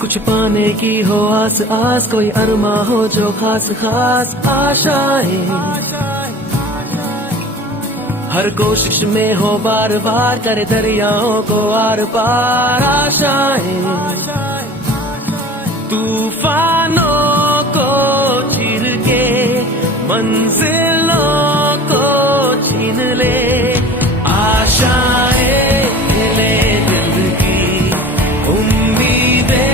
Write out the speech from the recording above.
कुछ पाने की हो आस आस, कोई अरमा हो जो खास खास आशाएं, हर कोशिश में हो बार बार, करे दरियाओं को आर पार आशाएं, तूफानों को चीर के मंजिलों को छीन ले, आशाएं ले दिल की, उम्मीदें